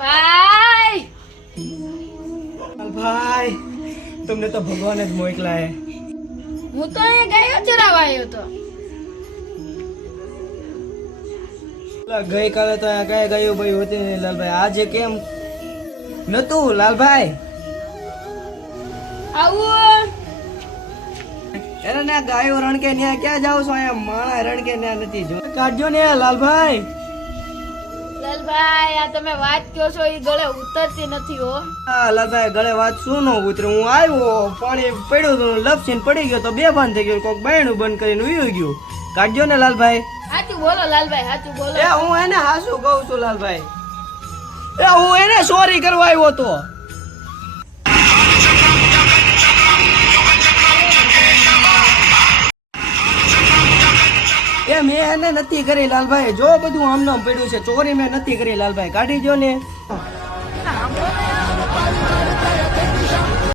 ભાઈ ભાઈ તમને તો ભગવાન જ મોકલા હે. હું તો એ ગાયો ચરાવવા આવ્યો તો. ગઈકાલે તો આ કઈ ગયું ભાઈ હોતી નહીં લાલભાઈ, આજે કેમ નતું લાલભાઈ? આવું એને ને ગાયો રણકે ન્યા ક્યાં જાવ છો? અહીંયા માણા રણકે ન્યા નથી જો કાઢજો ને લાલભાઈ. લાલભાઈ આ તમે વાત કહો છો એ ગળે ઉતરતી નથી હો. હા લાલભાઈ ગળે વાત શું નો ઉતરે? હું આવ્યો પાણી પડ્યું હતું લપસીને પડી ગયો તો બેભાન થઈ ગયો, કોક બાયણું બંધ કરીને ઉઈ ગયું. કાઢજો ને લાલભાઈ. સાચું બોલો લાલભાઈ, સાચું બોલો. એ હું એને હાસું કહું છું લાલભાઈ. એ હું એને સોરી કરવા આવ્યો તો. એ મેં એને નથી કરી લાલભાઈ, જો બધું આમનામ પડ્યું છે, ચોરી મેં નથી કરી લાલભાઈ, કાઢી જો ને. સાંભળો ને